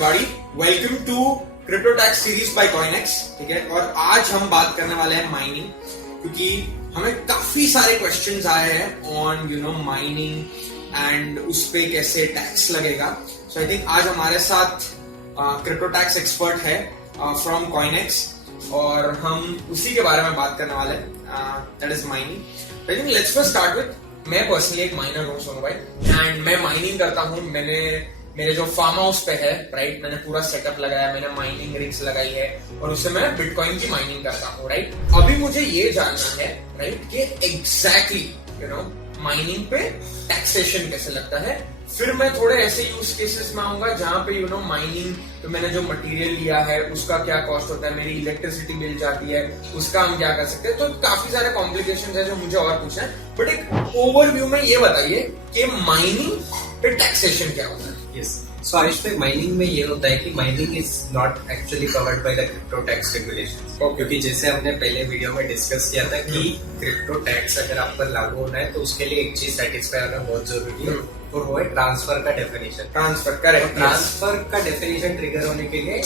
everybody, welcome to Crypto Tax Series by CoinEx. ठीक है, और आज हम बात करने वाले हैं माइनिंग, क्योंकि हमें काफी सारे क्वेश्चंस आए हैं ऑन माइनिंग एंड उस पे कैसे टैक्स लगेगा. सो आई थिंक आज हमारे साथ क्रिप्टो टैक्स एक्सपर्ट है फ्रॉम CoinEx और हम उसी के बारे में बात करने वाले हैं, that is mining. I think let's first start with, मैं पर्सनली एक माइनर हूँ सोनू भाई, एंड मैं माइनिंग करता हूँ. मेरे जो फार्म हाउस पे है, राइट, मैंने पूरा सेटअप लगाया, मैंने माइनिंग रिग्स लगाई है और उससे मैं बिटकॉइन की माइनिंग करता हूँ, राइट. अभी मुझे ये जानना है, राइट, कि एग्जैक्टली माइनिंग पे टैक्सेशन कैसे लगता है. फिर मैं थोड़े ऐसे यूज केसेस में आऊंगा जहां पे माइनिंग तो मैंने जो मटेरियल लिया है उसका क्या कॉस्ट होता है, मेरी इलेक्ट्रिसिटी बिल जाती है, उसका हम क्या कर सकते हैं. तो काफी सारे कॉम्प्लिकेशंस है जो मुझे और पूछना है, बट एक ओवरव्यू में ये बताइए कि माइनिंग पे टैक्सेशन क्या होता है. Yes. So आयुष पे माइनिंग में ये होता है कि mining is not actually covered by the crypto tax regulations. क्योंकि जैसे हमने पहले वीडियो में डिस्कस किया था कि क्रिप्टो टैक्स अगर आप पर लागू होना है तो उसके लिए एक चीज सेटिस्फाई होना बहुत जरूरी है, और वो है ट्रांसफर का डेफिनेशन. ट्रांसफर का डेफिनेशन ट्रिगर होने के लिए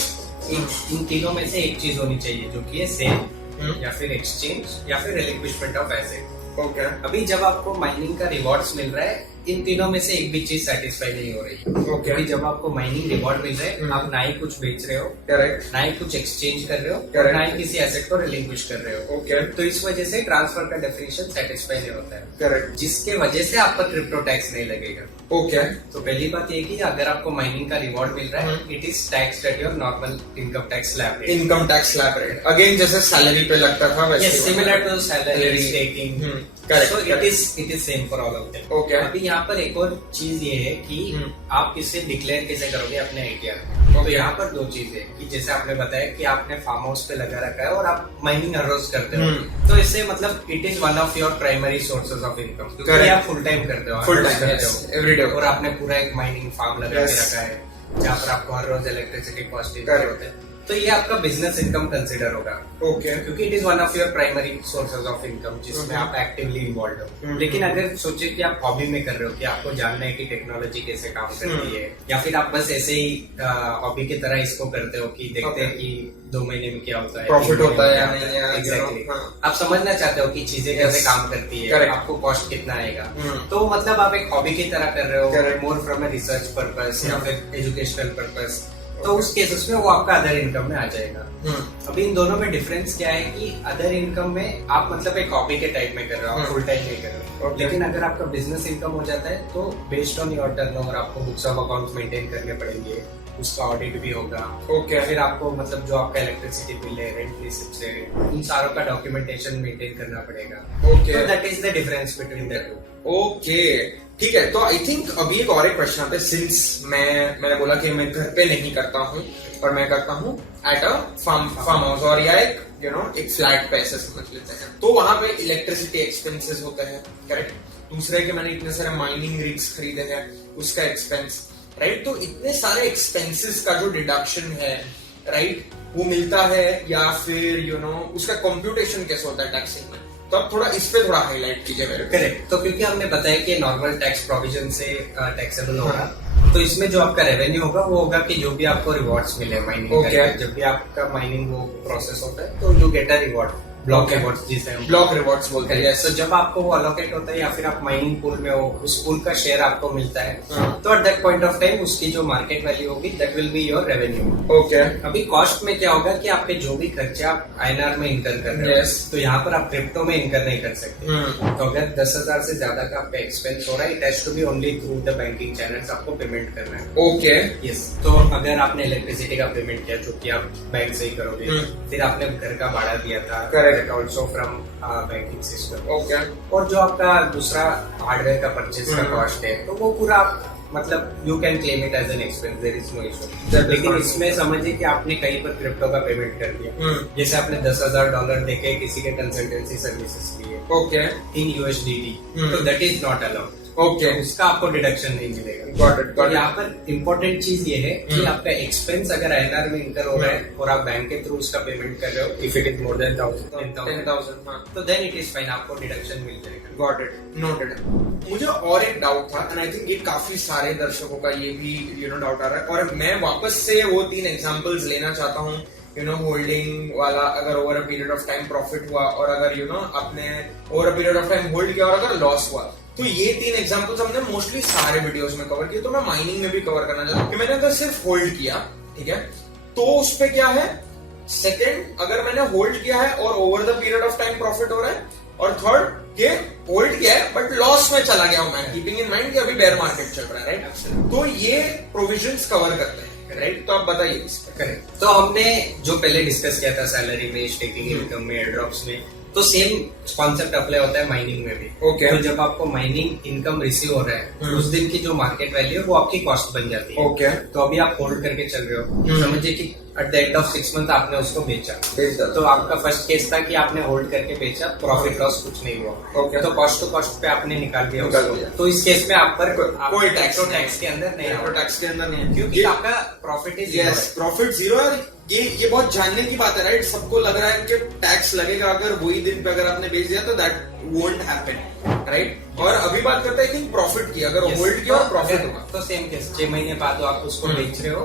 इन तीनों में से एक चीज होनी चाहिए, जो कि है सेल या फिर एक्सचेंज या फिर रिलिक्विशमेंट ऑफ एसेट. ओके. अभी जब आपको माइनिंग का रिवॉर्ड्स मिल रहा है, इन तीनों में से एक भी चीज सेटिस्फाई नहीं हो रही है. ओके. जब आपको माइनिंग रिवॉर्ड मिल रहा है, आप ना ही कुछ बेच रहे हो, करेक्ट, ना ही कुछ एक्सचेंज कर रहे हो, Correct. ना ही किसी एसेट को रिलिंक्विश कर रहे हो. ओके. तो इस वजह से ट्रांसफर का डेफिनेशन सेटिस्फाई नहीं होता है, करेक्ट, जिसके वजह से आप पर क्रिप्टो टैक्स नहीं लगेगा. ओके. तो पहली बात ये कि अगर आपको माइनिंग का रिवॉर्ड मिल रहा है, it is tax at your normal income tax slab rate. Income tax slab rate again जैसे सैलरी पे लगता था वैसे similar to salary staking. Correct. So it is same for all of them. Okay. अभी यहाँ पर एक और चीज ये है कि आप किसे डिक्लेयर कैसे करोगे अपने आइडिया. तो यहाँ पर दो चीज है कि जैसे आपने बताया कि आपने फार्म हाउस पे लगा रखा है और आप माइनिंग हर रोज करते हो, तो इससे मतलब it is one of your primary sources of income, क्योंकि आप फुल टाइम करते हो, फुल टाइम एवरीडे, और आपने पूरा एक माइनिंग फार्म लगा के रखा है जहाँ पर आपको हर रोज इलेक्ट्रिसिटी कॉस्ट होते हैं. तो ये आपका बिजनेस इनकम कंसिडर होगा. ओके. क्योंकि it is one of your primary sources of income जिसमें आप एक्टिवली इन्वॉल्व हो. लेकिन अगर सोचे कि आप हॉबी में कर रहे हो, कि आपको जानना है कि टेक्नोलॉजी कैसे काम करती है, या फिर आप बस ऐसे ही हॉबी की तरह इसको करते हो कि देखते हैं कि 2 महीने में क्या होता है, प्रॉफिट होता है या नहीं, एग्जैक्टली, आप समझना चाहते हो कि चीजें कैसे काम करती है, आपको कॉस्ट कितना आएगा. तो मतलब आप एक हॉबी की तरह कर रहे हो, more from a research purpose या फिर एजुकेशनल पर्पस, तो उस केसेस में वो आपका अदर इनकम में आ जाएगा. अभी इन दोनों में डिफरेंस क्या है कि अदर इनकम में आप मतलब एक हॉबी के टाइप में कर रहे हो, फुल टाइम नहीं कर रहे हो. लेकिन अगर आपका बिजनेस इनकम हो जाता है तो बेस्ड ऑन योर टर्नओवर आपको बुक्स ऑफ अकाउंट्स मेंटेन करने पड़ेंगे, उसका ऑडिट भी होगा. ओके. फिर आपको मतलब जो आपका इलेक्ट्रिसिटी बिल है, रेंट रिसिप्ट है, उन सारों का डॉक्यूमेंटेशन मेंटेन करना पड़ेगा. Okay. That is the difference between the two. Okay, ठीक है. तो आई थिंक अभी एक और एक क्वेश्चन आता है, सिंस मैंने बोला कि मैं घर पे नहीं करता हूँ और मैं करता हूँ एट अ फार्म हाउस और या एक एक फ्लैट पे, ऐसे समझ लेते हैं, तो वहां पे इलेक्ट्रिसिटी एक्सपेंसेस होते हैं, करेक्ट. दूसरे के मैंने इतने सारे माइनिंग रिग्स खरीदे हैं, उसका एक्सपेंस, राइट. तो इतने सारे एक्सपेंसेस का जो डिडक्शन है, राइट, वो मिलता है या फिर उसका कंप्यूटेशन कैसे होता है टैक्सिंग में. तो आप थोड़ा इस पे थोड़ा हाईलाइट कीजिए मेरे को. करेक्ट. तो क्योंकि हमने बताया कि नॉर्मल टैक्स प्रोविजन से टैक्सेबल होगा, तो इसमें जो आपका रेवेन्यू होगा वो होगा कि जो भी आपको रिवॉर्ड्स मिले माइनिंग. Okay. जब भी आपका माइनिंग वो प्रोसेस होता है तो you get a reward, block rewards जिसे हम ब्लॉक रिवॉर्ड्स बोलते हैं. तो जब आपको वो अलोकेट होता है या फिर आप माइनिंग पूल में हो, उस पूल का शेयर आपको मिलता है, तो at that point of time उसकी जो मार्केट वैल्यू होगी that will be your revenue. Okay. अभी कॉस्ट में क्या होगा कि आपके जो भी खर्चे आप INR में इनकर कर रहे हो, तो यहाँ पर आप क्रिप्टो में इनकर नहीं कर सकते. तो अगर 10,000 से ज्यादा का आपका एक्सपेंस हो रहा है, it has to be only through the banking channels आपको पेमेंट करना है. ओके. यस. तो अगर आपने इलेक्ट्रिसिटी का पेमेंट किया जो कि आप बैंक से ही करोगे, फिर आपने घर का भाड़ा दिया था, correct, also from banking system. Okay. और जो आपका दूसरा हार्डवेयर का परचेज का कॉस्ट है, तो वो पूरा मतलब you can claim it as an expense, there is no issue. लेकिन इसमें समझिए कि आपने कहीं पर क्रिप्टो का पेमेंट कर दिया, जैसे आपने $10,000 देके किसी के कंसल्टेंसी सर्विसेज लिए, ओके, इन USDT, तो that is not allowed. Okay, उसका आपको डिडक्शन नहीं मिलेगा। गॉट इट, तो यहाँ पर इम्पोर्टेंट चीज ये है कि आपका एक्सपेंस अगर INR में इंकर हो रहा है और आप बैंक के थ्रू उसका पेमेंट कर रहे हो, if it is more than 10,000 तो देन इट इज फाइन, आपको डिडक्शन मिल जाएगा। Got it, noted. मुझे और एक डाउट था, एंड आई थिंक ये काफी सारे दर्शकों का ये भी डाउट आ रहा है, और मैं वापस से वो 3 एग्जांपल्स लेना चाहता हूँ। होल्डिंग वाला, अगर over a period of time profit हुआ, और अगर आपने over a period of time hold किया और अगर लॉस हुआ, तो ये 3 एग्जांपल्स हमने मोस्टली सारे वीडियोस में कवर किए। तो मैं माइनिंग में भी कवर करना चाहता हूँ कि मैंने अगर सिर्फ होल्ड किया, ठीक है, तो उस पे क्या है। सेकंड, अगर मैंने होल्ड किया है और over the period of time profit हो रहा है, और थर्ड के होल्ड किया है बट लॉस में चला गया हूं मैं, कीपिंग इन माइंड कि अभी बेयर मार्केट चल रहा है, राइट। तो ये प्रोविजंस कवर करते हैं, राइट। तो आप बताइए इस पे। करेक्ट। तो हमने जो पहले डिस्कस किया था सैलरी में, स्टेकिंग इनकम में, एयर ड्रॉप्स में, तो सेम कॉन्सेप्ट अप्लाई होता है माइनिंग में भी। ओके। तो जब आपको माइनिंग इनकम रिसीव हो रहा है, उस दिन की जो मार्केट वैल्यू है वो आपकी कॉस्ट बन जाती है। ओके। तो अभी आप होल्ड करके चल रहे हो, समझिए कि at the end of 6 month आपने उसको बेचा। तो आपका फर्स्ट केस था कि आपने होल्ड करके बेचा, प्रॉफिट लॉस कुछ नहीं हुआ। ओके। तो कॉस्ट टू कॉस्ट पे आपने निकाल दिया निकाल उसको। दिया। तो इस केस में आप पर कोई टैक्स के अंदर नहीं है, टैक्स के अंदर नहीं है, क्योंकि आपका profit is yes, profit zero है। ये बहुत जानने की बात है, राइट। सबको लग रहा है कि टैक्स लगेगा अगर वही दिन पे अगर आपने बेच दिया, तो दैट वोंट हैपन, राइट। और अभी बात करते हैं प्रॉफिट की, अगर होल्ड किया और प्रॉफिट होगा, तो सेम केस 6 महीने बाद आप उसको बेच रहे हो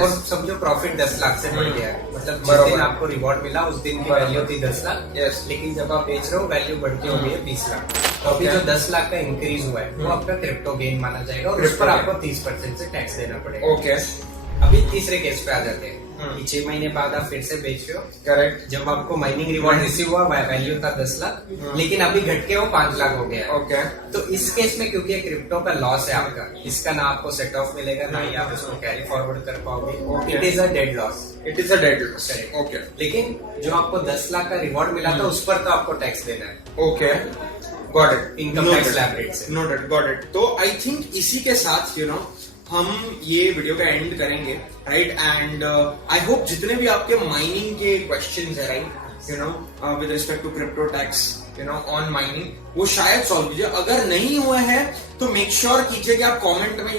और समझो प्रॉफिट 10 लाख से बढ़ गया है, मतलब जिस दिन आपको रिवॉर्ड मिला उस दिन की वैल्यू थी 10 लाख, लेकिन जब आप बेच रहे हो वैल्यू बढ़ के हो गई है 20 लाख। तो अभी जो 10 लाख का इंक्रीज हुआ है वो आपका क्रिप्टो गेन माना जाएगा और उस पर आपको 30% से टैक्स देना पड़ेगा। ओके। अभी तीसरे केस पे आ जाते हैं कि 6 महीने बाद आप फिर से बेच रहे हो, करेक्ट। जब आपको माइनिंग रिवॉर्ड रिसीव हुआ वैल्यू था 10 लाख, लेकिन अभी घट के वो 5 लाख हो गया। ओके। तो इस केस में क्योंकि क्रिप्टो का लॉस है आपका, इसका ना आपको सेट ऑफ मिलेगा, ना ही आप इसको कैरी फॉरवर्ड कर पाओगे। It is a dead loss. It is a dead loss, okay. लेकिन जो आपको 10 लाख का रिवॉर्ड मिला था उस पर तो आपको टैक्स देना है। Okay, got it. Income tax slab rate से। Noted, got it. तो आई थिंक इसी के साथ हम ये वीडियो का एंड करेंगे, राइट। एंड आई होप जितने भी आपके माइनिंग के क्वेश्चंस है, right, with respect to crypto tax on mining, वो शायद सॉल्व कीजिए। अगर नहीं हुए हैं तो मेक श्योर कीजिए कि आप कमेंट में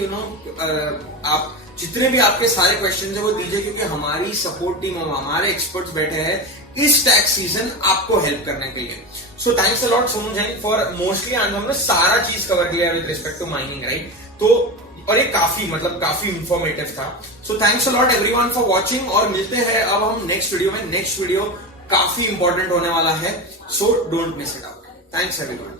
आप जितने भी आपके सारे क्वेश्चंस है वो दीजिए, क्योंकि हमारी सपोर्ट टीम और हमारे एक्सपर्ट्स बैठे हैं इस टैक्स सीजन आपको हेल्प करने के लिए। So thanks a lot Sonu Jain for mostly, आज हमने सारा चीज कवर किया with respect to mining, right. तो और ये काफी इंफॉर्मेटिव था। So thanks a lot everyone for watching, और मिलते हैं अब हम नेक्स्ट वीडियो में। नेक्स्ट वीडियो काफी इंपॉर्टेंट होने वाला है, so don't miss it out. Thanks everyone.